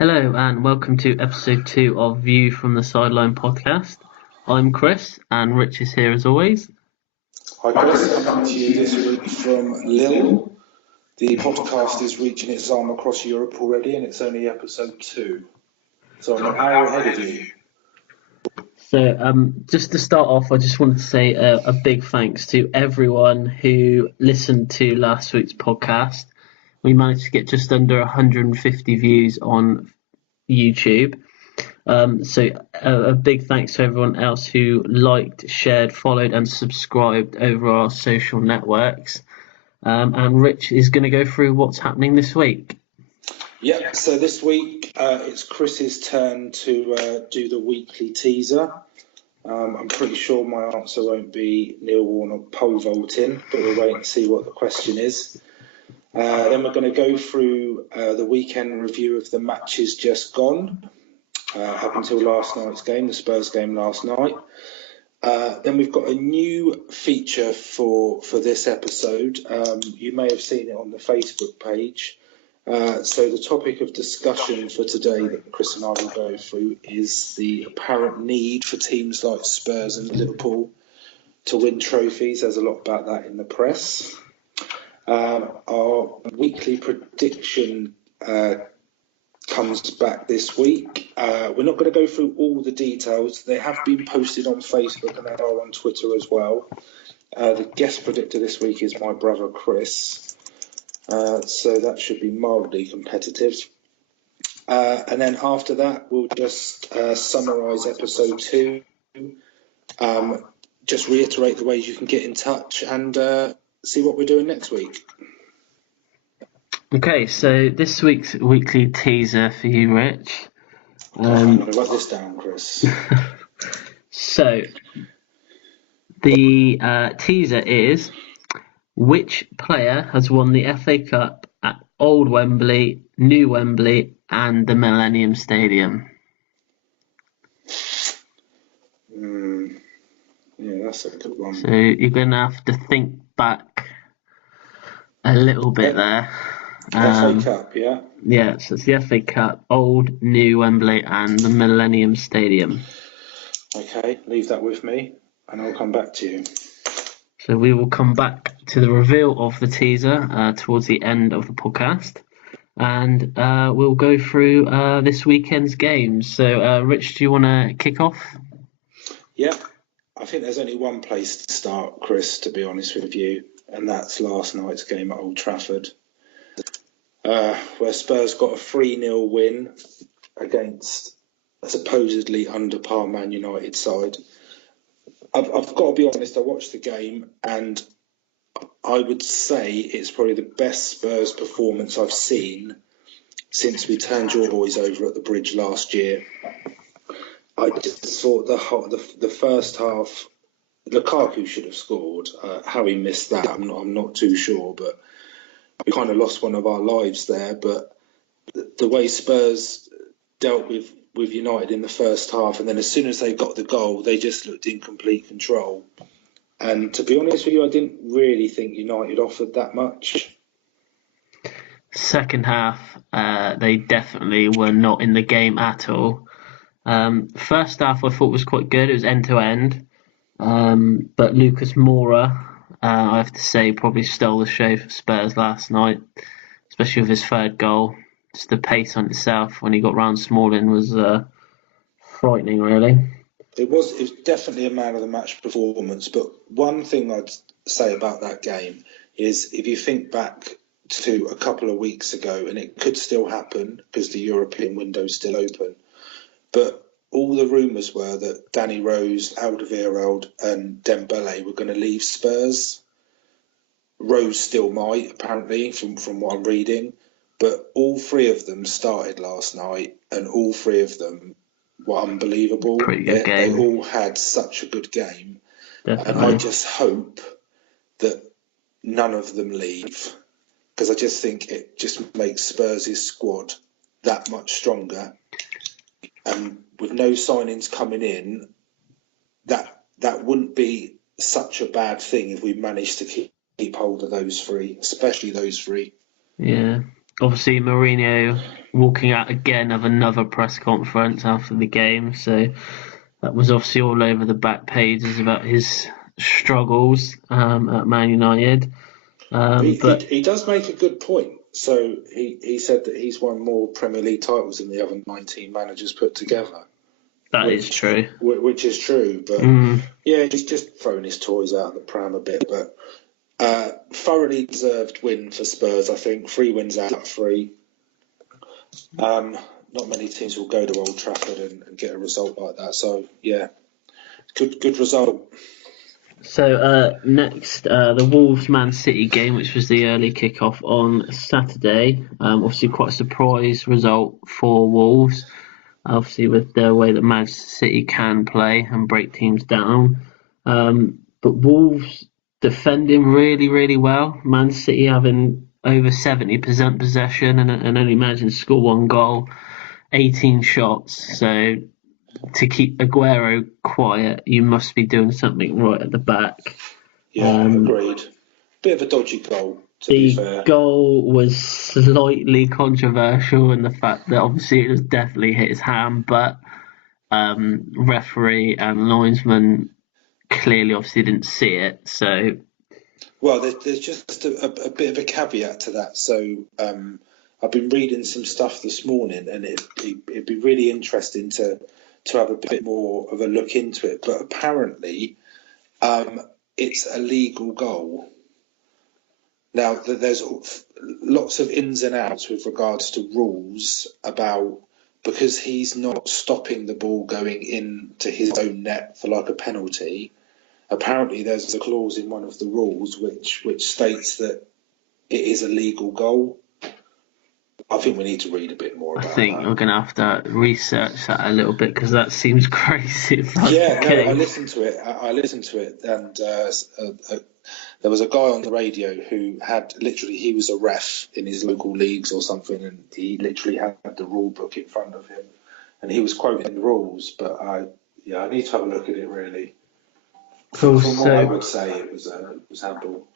Hello and welcome to episode 2 of View from the Sideline podcast. I'm Chris and Rich is here as always. Hi Chris, I'm coming to you this week from Lille. The podcast is reaching its arm across Europe already and it's only episode 2. So I'm an hour ahead of you. So just to start off, I just wanted to say a big thanks to everyone who listened to last week's podcast. We managed to get just under 150 views on YouTube. So a big thanks to everyone else who liked, shared, followed and subscribed over our social networks. And Rich is going to go through what's happening this week. Yeah, so this week it's Chris's turn to do the weekly teaser. I'm pretty sure my answer won't be Neil Warnock pole vaulting, but we'll wait and see what the question is. Then we're going to go through the weekend review of the matches just gone, up until last night's game, the Spurs game last night. Then we've got a new feature for this episode. You may have seen it on the Facebook page. So the topic of discussion for today that Chris and I will go through is the apparent need for teams like Spurs and Liverpool to win trophies. There's a lot about that in the press. Our weekly prediction comes back this week. We're not going to go through all the details. They have been posted on Facebook and they are on Twitter as well. The guest predictor this week is my brother Chris. So that should be mildly competitive. And then after that, we'll just summarise episode 2. Just reiterate the ways you can get in touch and see what we're doing next week. Okay, so this week's weekly teaser for you, Rich. I'm going to write this down, Chris. So, the teaser is: which player has won the FA Cup at Old Wembley, New Wembley, and the Millennium Stadium? Yeah, that's a good one. So you're going to have to think back a little bit there. FA Cup, yeah? Yeah, so it's the FA Cup, Old, New Wembley, and the Millennium Stadium. Okay, leave that with me, and I'll come back to you. So we will come back to the reveal of the teaser towards the end of the podcast, and we'll go through this weekend's games. So, Rich, do you want to kick off? Yeah, I think there's only one place to start, Chris, to be honest with you, and that's last night's game at Old Trafford, where Spurs got a 3-0 win against a supposedly under par Man United side. I've got to be honest, I watched the game and I would say it's probably the best Spurs performance I've seen since we turned your boys over at the Bridge last year. I just thought the first half, Lukaku should have scored. How he missed that, I'm not too sure, but we kind of lost one of our lives there. But the way Spurs dealt with United in the first half, and then as soon as they got the goal, they just looked in complete control. And to be honest with you, I didn't really think United offered that much. Second half, they definitely were not in the game at all. First half I thought was quite good. It was end to end. But Lucas Moura, I have to say, probably stole the show for Spurs last night, especially with his third goal. Just the pace on itself when he got round Smalling was frightening, really. It was definitely a man of the match performance. But one thing I'd say about that game is if you think back to a couple of weeks ago, and it could still happen because the European window's still open, but all the rumours were that Danny Rose, Alderweireld and Dembele were going to leave Spurs. Rose still might, apparently, from what I'm reading. But all 3 of them started last night, and all 3 of them were unbelievable. Pretty good game. They all had such a good game. Definitely. And I just hope that none of them leave, because I just think it just makes Spurs' squad that much stronger. And with no signings coming in, that wouldn't be such a bad thing if we managed to keep hold of those 3, especially those 3. Yeah. Obviously, Mourinho walking out again of another press conference after the game. So that was obviously all over the back pages about his struggles at Man United. But He does make a good point. So he said that he's won more Premier League titles than the other 19 managers put together. that is true. Which is true. But yeah, he's just throwing his toys out of the pram a bit. But thoroughly deserved win for Spurs, I think. 3 wins out of 3. Not many teams will go to Old Trafford and get a result like that. So yeah, good result. So next, the Wolves-Man City game, which was the early kickoff on Saturday. Obviously, quite a surprise result for Wolves. Obviously, with the way that Manchester City can play and break teams down. But Wolves defending really, really well. Man City having over 70% possession and only managing to score 1 goal, 18 shots. So to keep Aguero quiet, you must be doing something right at the back. Yeah, agreed. Bit of a dodgy goal, to be fair. The goal was slightly controversial in the fact that obviously it was definitely hit his hand, but referee and linesman clearly obviously didn't see it. So, well, there's just a bit of a caveat to that. So I've been reading some stuff this morning, and it'd be really interesting to have a bit more of a look into it. But apparently, it's a legal goal. Now, there's lots of ins and outs with regards to rules about, because he's not stopping the ball going into his own net for like a penalty. Apparently, there's a clause in one of the rules which states that it is a legal goal. I think we need to read a bit more about that. I think I'm going to have to research that a little bit because that seems crazy. I listened to it, and there was a guy on the radio who had he was a ref in his local leagues or something, and he literally had the rule book in front of him, and he was quoting the rules. But I need to have a look at it really. Cool. From what I would say, it was handball.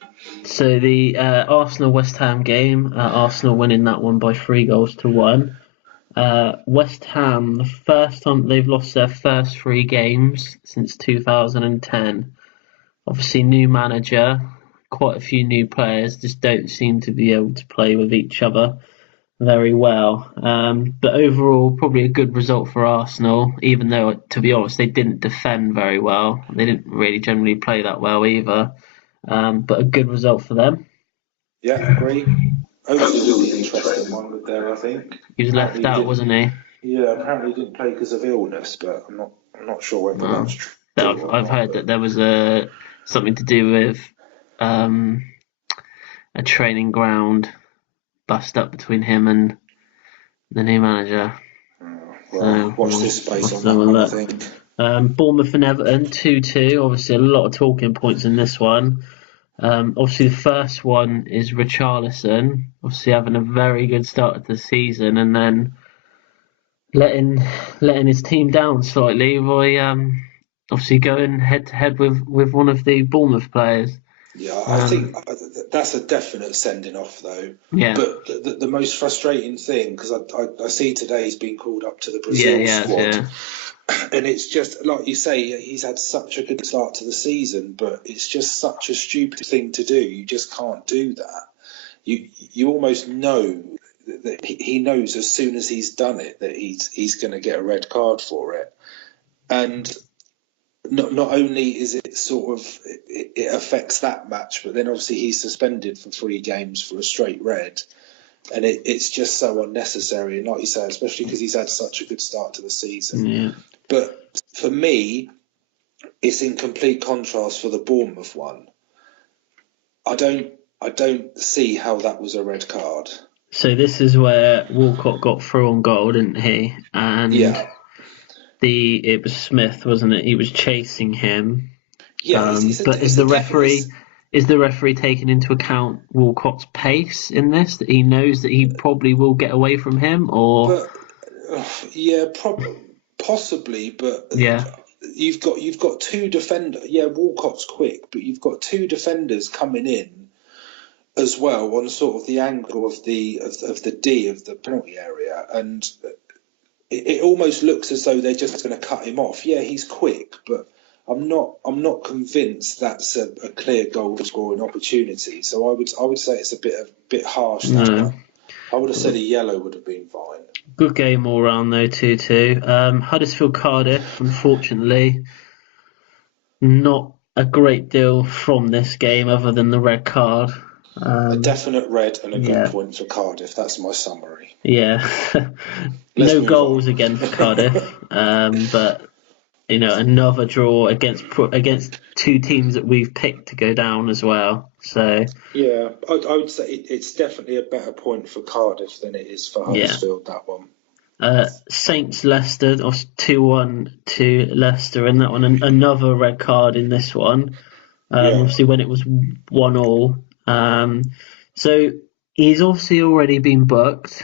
So the Arsenal-West Ham game, Arsenal winning that one by 3-1. West Ham, the first time they've lost their first 3 games since 2010. Obviously, new manager, quite a few new players, just don't seem to be able to play with each other very well. But overall, probably a good result for Arsenal, even though, to be honest, they didn't defend very well. They didn't really generally play that well either. But a good result for them. Yeah, I agree. Hopefully, really interesting one with there, I think. He was left out, wasn't he? Yeah, apparently he didn't play because of illness, but I'm not sure whether that's true. I've heard that there was something to do with a training ground bust up between him and the new manager. Watch this space on that one, I think. Bournemouth and Everton 2-2. Obviously, a lot of talking points in this one. Obviously, the first one is Richarlison, obviously having a very good start of the season, and then letting his team down slightly by obviously going head to head with one of the Bournemouth players. Yeah, I think that's a definite sending off, though. Yeah. But the most frustrating thing, because I see today he's been called up to the Brazil squad. Yeah. And it's just, like you say, he's had such a good start to the season, but it's just such a stupid thing to do. You just can't do that. You almost know that he knows as soon as he's done it that he's going to get a red card for it. And not only is it sort of, it affects that match, but then obviously he's suspended for 3 games for a straight red. And it's just so unnecessary. And like you said, especially because he's had such a good start to the season. Yeah. But for me, it's in complete contrast for the Bournemouth one. I don't see how that was a red card. So this is where Walcott got through on goal, didn't he? And yeah. It was Smith, wasn't it? He was chasing him. Yeah, but is the referee taking into account Walcott's pace in this? That he knows that he probably will get away from him, or possibly. But yeah, you've got 2 defenders. Yeah, Walcott's quick, but you've got 2 defenders coming in as well on sort of the angle of the D of the penalty area, and it almost looks as though they're just going to cut him off. Yeah, he's quick, but I'm not convinced that's a clear goal scoring opportunity. So I would say it's a bit harsh, that No. one. I would have said a yellow would have been fine. Good game all round though, 2-2. Huddersfield Cardiff, unfortunately, not a great deal from this game other than the red card. A definite red and a yeah. good point for Cardiff. That's my summary. Yeah. Let's No move goals on. against Cardiff, but another draw against two teams that we've picked to go down as well. So Yeah, I would say it's definitely a better point for Cardiff than it is for Huddersfield, that one. Saints Leicester, 2-1 to Leicester in that one. Another red card in this one. Obviously when it was 1-1. So he's obviously already been booked,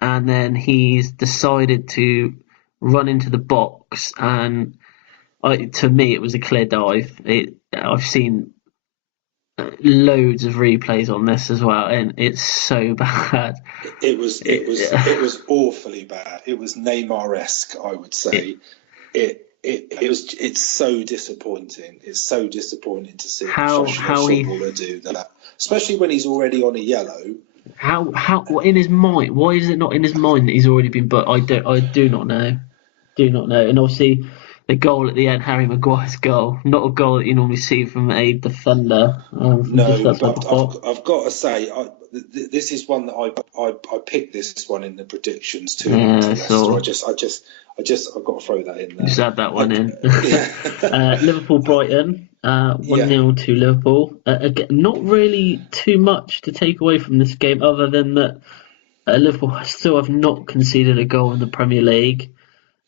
and then he's decided to run into the box, and to me it was a clear dive. I've seen loads of replays on this as well, and it's so bad. It was awfully bad. It was Neymar-esque, I would say. It's so disappointing. It's so disappointing to see a professional footballer do that, especially when he's already on a yellow. How in his mind? Why is it not in his mind that he's already been booked? I do not know. And obviously, the goal at the end, Harry Maguire's goal, not a goal that you normally see from a defender. No, but I've got to say, this is one that I picked this one in the predictions too. Yeah, so I've got to throw that in there. Just add that one in. Liverpool Brighton, 1-0 to Liverpool. Again, not really too much to take away from this game, other than that Liverpool still have not conceded a goal in the Premier League.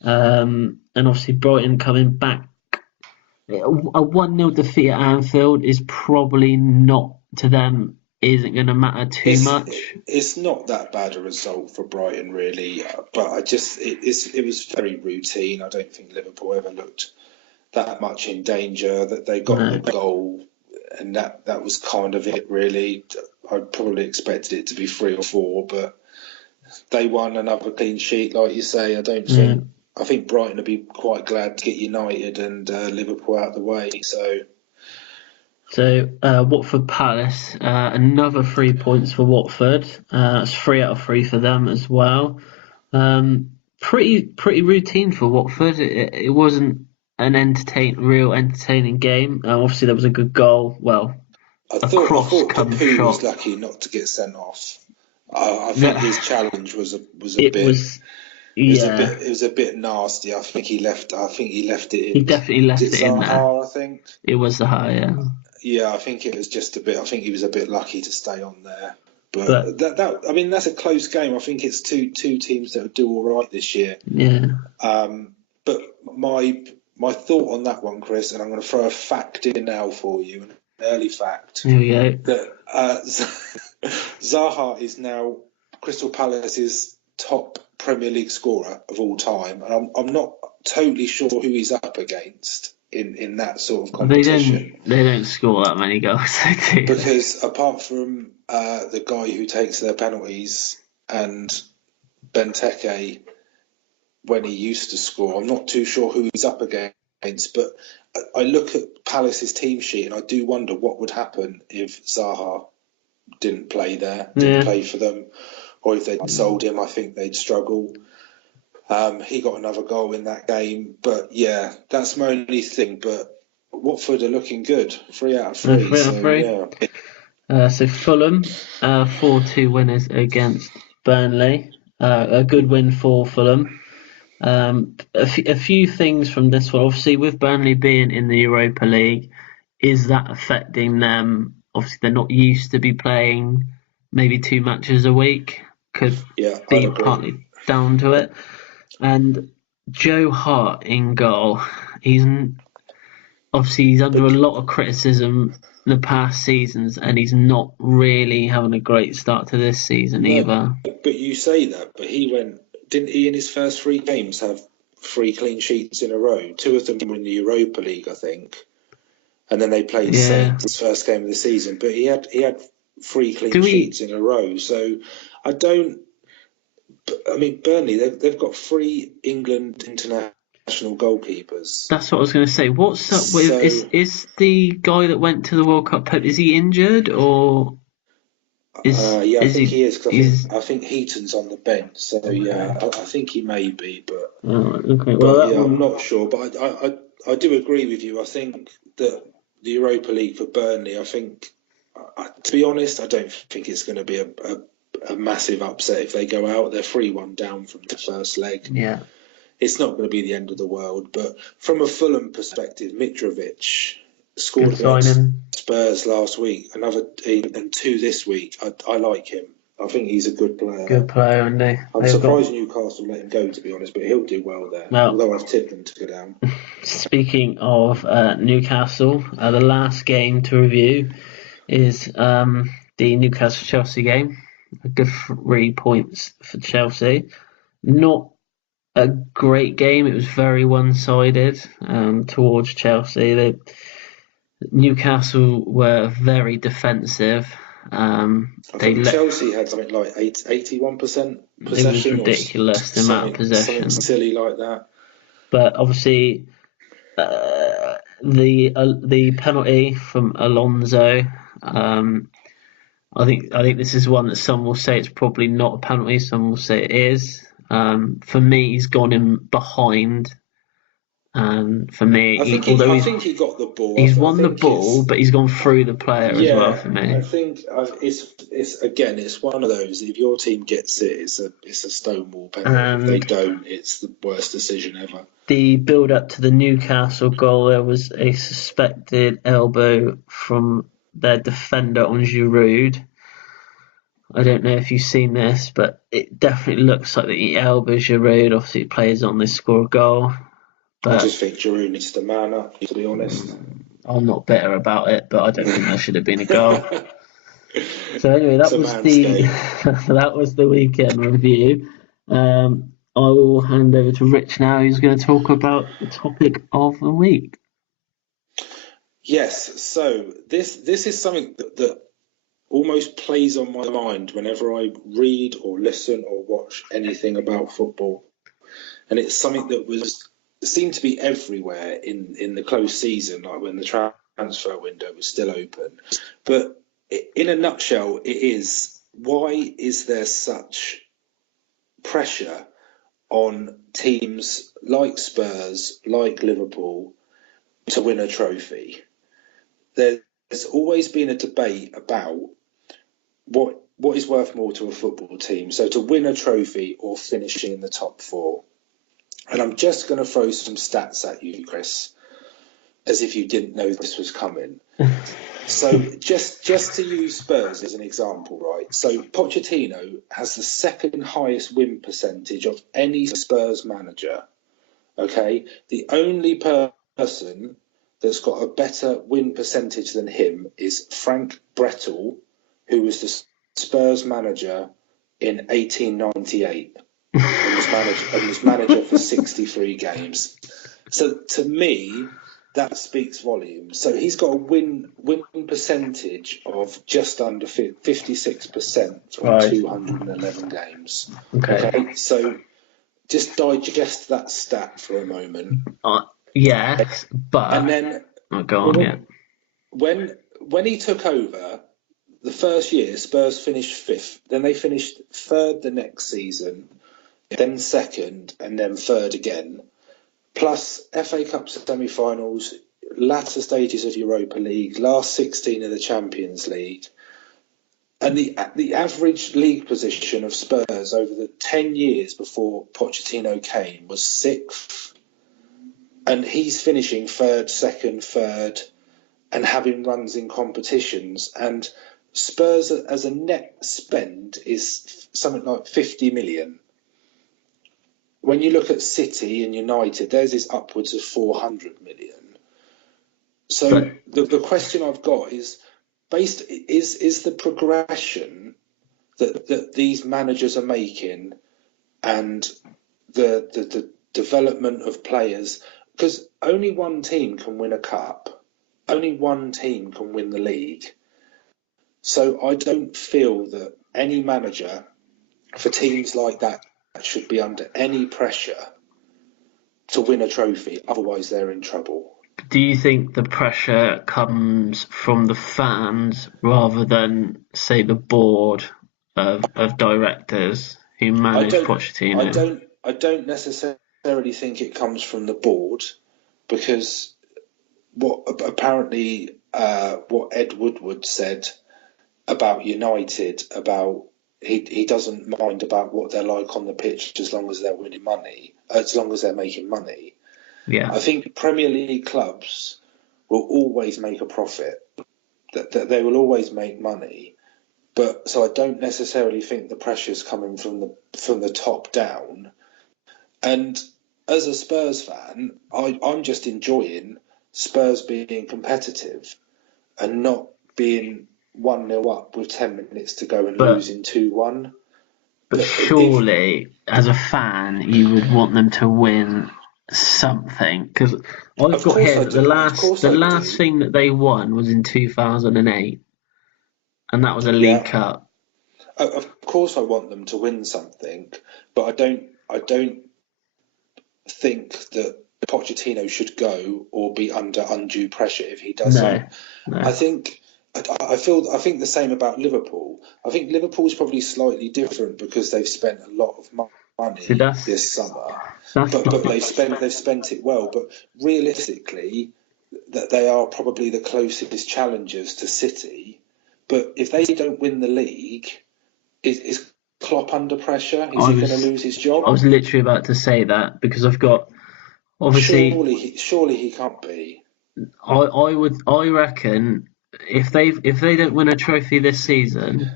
And obviously Brighton coming back. A 1-0 defeat at Anfield is probably not, to them, isn't going to matter too much. It's not that bad a result for Brighton, really, but it was very routine. I don't think Liverpool ever looked that much in danger. That they got a goal, and that was kind of it, really. I probably expected it to be 3 or 4, but they won another clean sheet, like you say. I think Brighton would be quite glad to get United and Liverpool out of the way. So Watford Palace, another 3 points for Watford. It's 3 out of 3 for them as well. Pretty routine for Watford. It wasn't an real entertaining game. Obviously there was a good goal. Well, I thought Capu was lucky not to get sent off. I think his challenge was a bit. It was a bit nasty. I think he left it in. He definitely left it in there. I think it was Zaha, yeah. Yeah, I think it was just a bit. I think he was a bit lucky to stay on there. But that's a close game. I think it's two teams that will do all right this year. Yeah. But my thought on that one, Chris, and I'm going to throw a fact in now for you, an early fact. Here we go. That Zaha is now Crystal Palace's top Premier League scorer of all time, and I'm not totally sure who he's up against in that sort of competition. They don't score that many goals, do they? Because apart from the guy who takes their penalties and Benteke, when he used to score, I'm not too sure who he's up against. But I look at Palace's team sheet and I do wonder what would happen if Zaha didn't play play for them, or if they'd sold him. I think they'd struggle. He got another goal in that game, but yeah, that's my only thing. But Watford are looking good, 3 out of 3. 3 out of 3. Yeah. So Fulham, 4-2 winners against Burnley. A good win for Fulham. A few things from this one. Obviously, with Burnley being in the Europa League, is that affecting them? Obviously, they're not used to be playing maybe 2 matches a week. Could be partly down to it. And Joe Hart in goal. He's under a lot of criticism the past seasons, and he's not really having a great start to this season either. But you say that, but didn't he in his first 3 games have 3 clean sheets in a row? 2 of them were in the Europa League, I think, and then they played Saints first game of the season. But he had 3 clean sheets in a row. So I mean, Burnley, they've got 3 England international goalkeepers. That's what I was going to say. What's up with is the guy that went to the World Cup? Is he injured or yeah, I think he is. Cause I think Heaton's on the bench. So yeah, I think he may be, but okay. But yeah, I'm not sure. But I do agree with you. I think that the Europa League for Burnley, I think, to be honest, I don't think it's going to be a massive upset if they go out. They're 3-1 down from the first leg. Yeah. It's not going to be the end of the world. But from a Fulham perspective, Mitrovic scored against Spurs last week, and 2 this week. I like him. I think he's a good player. Good player, isn't he? I'm surprised Newcastle let him go, to be honest, but he'll do well there. Although I've tipped them to go down. Speaking of Newcastle, the last game to review is the Newcastle-Chelsea game. A good 3 points for Chelsea. Not a great game. It was very one-sided towards Chelsea. Newcastle were very defensive. I think Chelsea had something like 81% possession. It was ridiculous, the amount of possession. Something silly like that. But obviously, the penalty from Alonso, I think this is one that some will say it's probably not a penalty, some will say it is. For me, he's gone in behind. And for me, I think he got the ball. He's won the ball, but he's gone through the player as well. For me, I think it's one of those. If your team gets it, it's a stonewall penalty. If they don't, it's the worst decision ever. The build up to the Newcastle goal, there was a suspected elbow from their defender on Giroud. I don't know if you've seen this, but it definitely looks like that he elbows Giroud. Obviously, players on this score a goal. But I just think Giroud needs to man up, to be honest. I'm not bitter about it, but I don't think that should have been a goal. So anyway, that was the weekend review. I will hand over to Rich now, who's going to talk about the topic of the week. Yes, so this is something that almost plays on my mind whenever I read or listen or watch anything about football. And it's something that seemed to be everywhere in the close season, like when the transfer window was still open. But in a nutshell, it is, why is there such pressure on teams like Spurs, like Liverpool, to win a trophy? There's always been a debate about what is worth more to a football team, so to win a trophy or finishing in the top 4. And I'm just going to throw some stats at you, Chris, as if you didn't know this was coming. So just to use Spurs as an example, right? So Pochettino has the second highest win percentage of any Spurs manager. Okay, the only person that's got a better win percentage than him is Frank Brettel, who was the Spurs manager in 1898. And was manager for 63 games. So to me, that speaks volumes. So he's got a win percentage of just under 56% from 211 games. Okay. So just digest that stat for a moment. Yes, but and then go on. Yeah. When he took over, the first year Spurs finished 5th. Then they finished 3rd the next season. Then 2nd, and then 3rd again. Plus FA Cup semi-finals, latter stages of Europa League, last 16 of the Champions League. And the average league position of Spurs over the 10 years before Pochettino came was 6th. And he's finishing 3rd, 2nd, 3rd, and having runs in competitions. And Spurs as a net spend is something like 50 million. When you look at City and United, theirs is upwards of 400 million. So the question I've got is, is the progression that these managers are making and the development of players, because only one team can win a cup, only one team can win the league. So I don't feel that any manager for teams like that should be under any pressure to win a trophy. Otherwise, they're in trouble. Do you think the pressure comes from the fans rather than, say, the board of directors who I manage don't, Pochettino? I don't necessarily think it comes from the board because what Ed Woodward said about United, about he doesn't mind about what they're like on the pitch as long as they're winning money, as long as they're making money. Yeah. I think Premier League clubs will always make a profit, that they will always make money. But so I don't necessarily think the pressure's coming from the top down. And as a Spurs fan, I'm just enjoying Spurs being competitive and not being 1-0 up with 10 minutes to go and But losing 2-1. but If surely, as a fan, you would want them to win something, because I've Of got course here I that the do. Of last course the I last do. thing that they won was in 2008, and that was a League Yeah. Cup. Of course I want them to win something, but I don't think that Pochettino should go or be under undue pressure if he No, doesn't. I no. think I think the same about Liverpool. I think Liverpool's probably slightly different because they've spent a lot of See, money that's this summer, that's but the they've spent it well. But realistically, that they are probably the closest challengers to City. But if they don't win the league, is Klopp under pressure? Is I he going to was lose his I job? was literally about to say that, because I've got, obviously, Surely he can't be. I reckon if they don't win a trophy this season,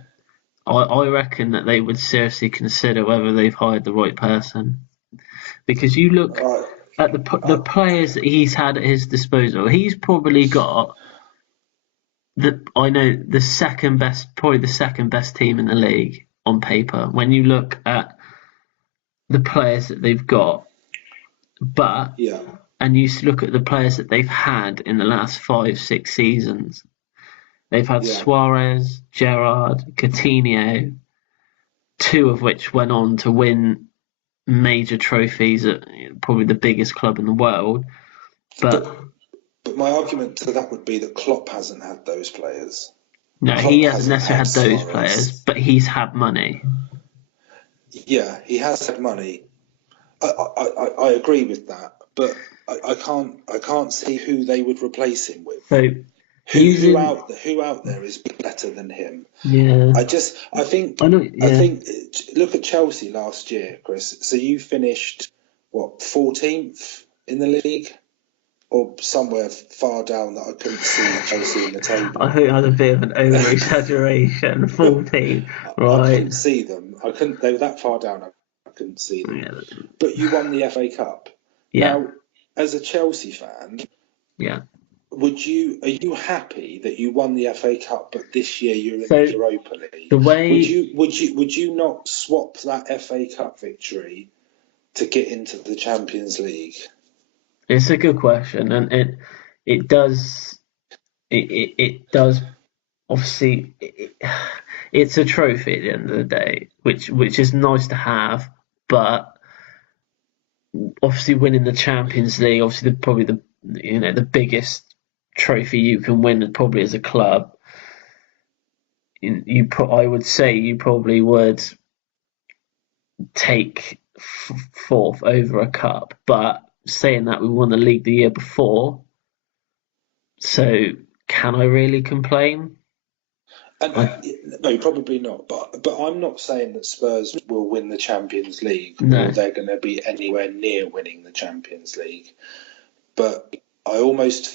I reckon that they would seriously consider whether they've hired the right person. Because you look Uh, at the players that he's had at his disposal, he's probably got the second best, probably the second best team in the league on paper when you look at the players that they've got. But yeah, and you look at the players that they've had in the last 5, 6 seasons. They've had yeah, Suarez, Gerrard, Coutinho, two of which went on to win major trophies at probably the biggest club in the world. but But but my argument to that would be that Klopp hasn't had those players. no, he Klopp hasn't hasn't necessarily had had those players, Suarez. but he's had money. Yeah, he has had money. I agree with that, but I can't see who they would replace him with. So using Who out there is better than him? yeah, I know I yeah. think look at Chelsea last year, Chris. So you finished what 14th in the league, or somewhere far down that I couldn't see Chelsea in the I table. think that's a bit of an over exaggeration. 14, I right? couldn't see them. I couldn't. They were that far down. I couldn't see them. Yeah, But you won the FA Cup. yeah, Now, as a Chelsea fan, yeah. are you happy that you won the FA Cup, but this year you're in the So Europa the League? way Would you not swap that FA Cup victory to get into the Champions League? it's a good question, and it does it does obviously it's a trophy at the end of the day, which is nice to have, but obviously winning the Champions League, obviously probably the biggest trophy you can win probably as a club. I would say you probably would take fourth over a cup, but saying that, we won the league the year before, so can I really complain? And I no, probably not. But I'm not saying that Spurs will win the Champions League or no. they're going to be anywhere near winning the Champions League. But I almost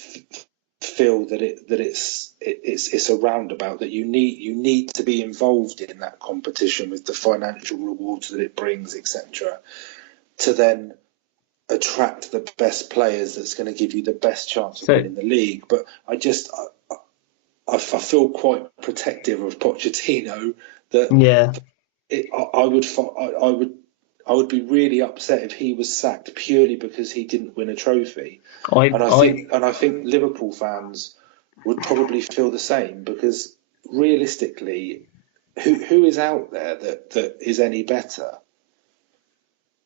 feel that it's a roundabout, that you need to be involved in that competition with the financial rewards that it brings, etc., to then attract the best players that's going to give you the best chance of So winning the league. But I feel quite protective of Pochettino, that yeah, I would be really upset if he was sacked purely because he didn't win a trophy. I And I think Liverpool fans would probably feel the same, because realistically, who is out there that is any better?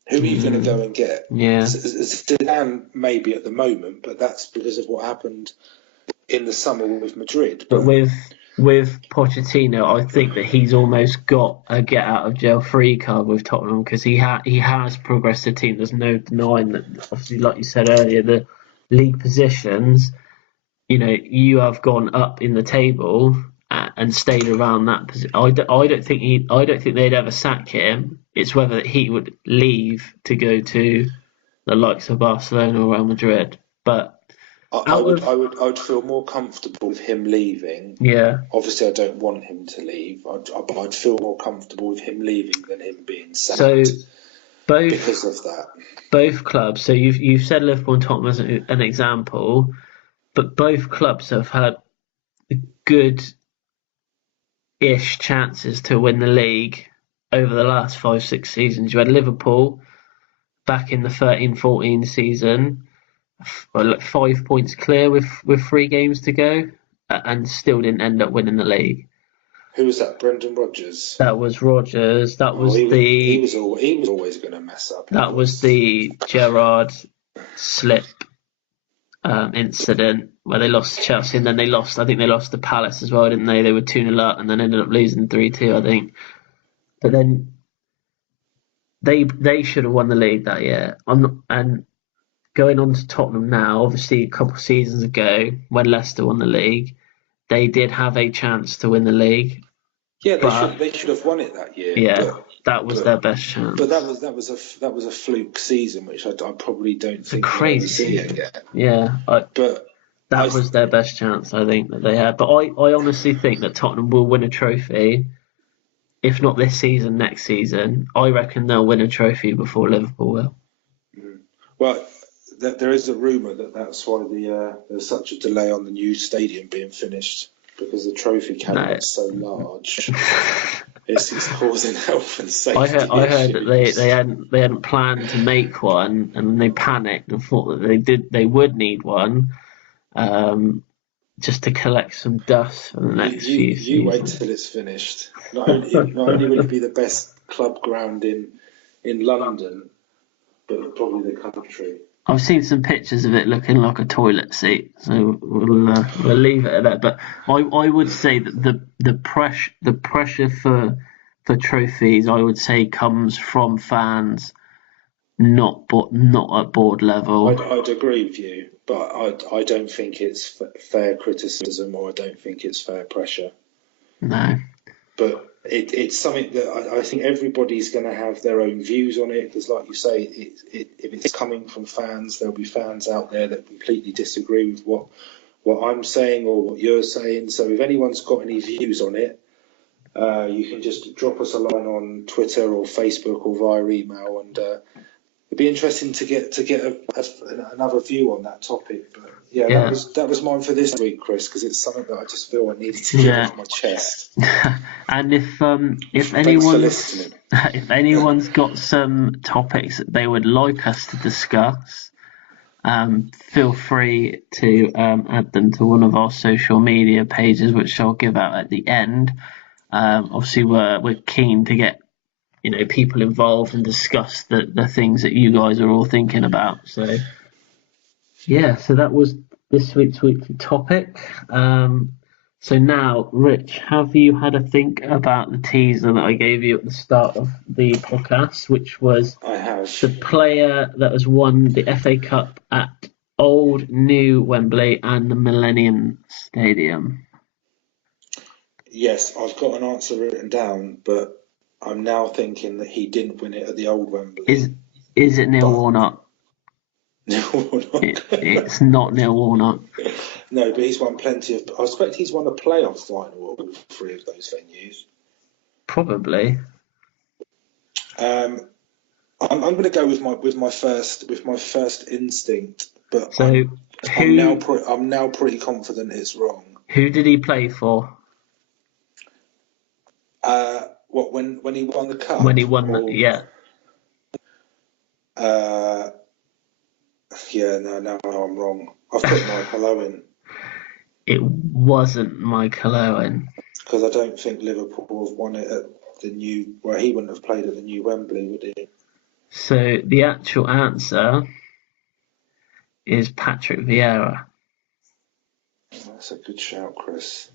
Who are you going to go and get? Yeah. Zidane maybe at the moment, but that's because of what happened in the summer with Madrid. But with Pochettino, I think that he's almost got a get out of jail free card with Tottenham because he has progressed the team. There's no denying that. Obviously, like you said earlier, the league positions, you have gone up in the table and stayed around that position. I don't think they'd ever sack him. It's whether he would leave to go to the likes of Barcelona or Real Madrid. But I would feel more comfortable with him leaving. Yeah. Obviously, I don't want him to leave. But I'd feel more comfortable with him leaving than him being sacked. So because of that. Both clubs. So you've said Liverpool and Tottenham as an example, but both clubs have had good-ish chances to win the league over the last 5-6 seasons. You had Liverpool back in the 13-14 season, 5 points clear with 3 games to go, and still didn't end up winning the league. Who was that? Brendan Rodgers. That was Rodgers. He was always going to mess up. That was the Gerrard slip incident where they lost to Chelsea, and then I think they lost to Palace as well, didn't they? They were 2-0 up and then ended up losing 3-2, I think. But then they should have won the league that year. And going on to Tottenham now, obviously a couple of seasons ago when Leicester won the league, they did have a chance to win the league. Yeah, they should have won it that year. Yeah, that was their best chance. But that was a fluke season, which I probably don't think we'll ever see again. Yeah, that was their best chance, I think, that they had. But I honestly think that Tottenham will win a trophy. If not this season, next season. I reckon they'll win a trophy before Liverpool will. Well, there is a rumour that's why there's such a delay on the new stadium being finished, because the trophy cabinet's so large. It's causing health and safety issues. I heard that they hadn't planned to make one, and they panicked and thought that they would need one, just to collect some dust for the next few seasons. You wait till it's finished. Not only will it be the best club ground in London, but probably the country. I've seen some pictures of it looking like a toilet seat, so we'll leave it at that. But I would say that the pressure for trophies, I would say, comes from fans, not at board level. I'd agree with you, but I don't think it's fair criticism, or I don't think it's fair pressure. No. But it's something that I think everybody's going to have their own views on it, because, like you say, if it's coming from fans, there'll be fans out there that completely disagree with what I'm saying or what you're saying. So if anyone's got any views on it, you can just drop us a line on Twitter or Facebook or via email, and it'd be interesting to get another view on that topic. But yeah. That was mine for this week, Chris, because it's something that I just feel I needed to get off my chest. And if anyone's got some topics that they would like us to discuss, feel free to add them to one of our social media pages, which I'll give out at the end. Obviously, we're keen to get people involved and discuss the things that you guys are all thinking about. So that was this week's weekly topic. So now, Rich, have you had a think about the teaser that I gave you at the start of the podcast, which was I have. The player that has won the FA Cup at Old, New Wembley and the Millennium Stadium? Yes, I've got an answer written down, but I'm now thinking that he didn't win it at the Old Wembley. Is it Neil Warnock? Neil Warnock. It's not Neil Warnock. No, but he's won plenty of. I expect he's won a playoff final at all 3 of those venues. Probably. I'm going to go with my first instinct, but so I'm now pretty confident it's wrong. Who did he play for? What, when he won the cup? When he won yeah. No, I'm wrong. I've put Michael Owen. It wasn't Michael Owen. because I don't think Liverpool have won it at the new. Well, he wouldn't have played at the new Wembley, would he? So the actual answer is Patrick Vieira. That's a good shout, Chris.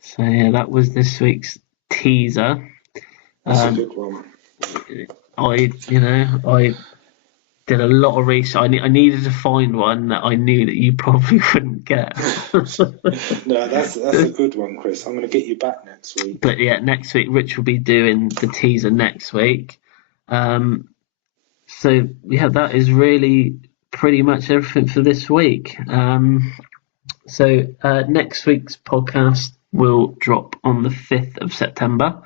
So yeah, that was this week's teaser. That's a good one. I did a lot of research. I needed to find one that I knew that you probably wouldn't get. No, that's a good one, Chris. I'm going to get you back next week. But yeah, next week Rich will be doing the teaser next week. So yeah, that is really pretty much everything for this week. So next week's podcast will drop on the 5th of September.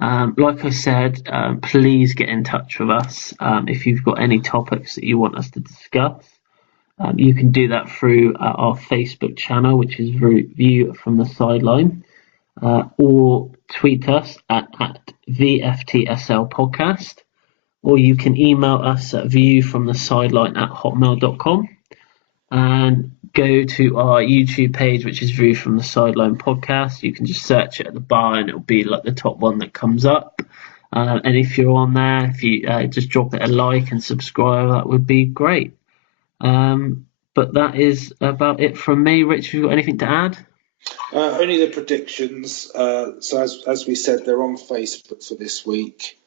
Like I said, please get in touch with us if you've got any topics that you want us to discuss. You can do that through our Facebook channel, which is View from the Sideline, or tweet us at VFTSL Podcast, or you can email us at viewfromthesideline@hotmail.com, and go to our YouTube page, which is View from the Sideline Podcast. You can just search it at the bar and it'll be like the top one that comes up. And if you're on there, if you just drop it a like and subscribe, that would be great. But that is about it from me. Rich, have you got anything to add? Only the predictions. So as we said, they're on Facebook for this week.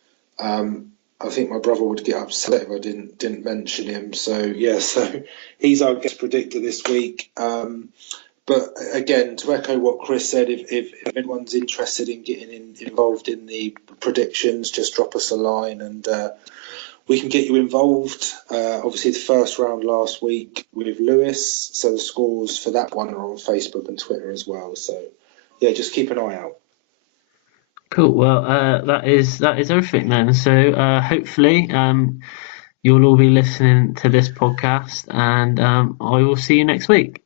I think my brother would get upset if I didn't mention him. So yeah, so he's our guest predictor this week. But again, to echo what Chris said, if anyone's interested in getting involved in the predictions, just drop us a line and we can get you involved. Obviously, the first round last week with Lewis, so the scores for that one are on Facebook and Twitter as well. So yeah, just keep an eye out. Cool. Well, that is everything then. So hopefully you'll all be listening to this podcast, and I will see you next week.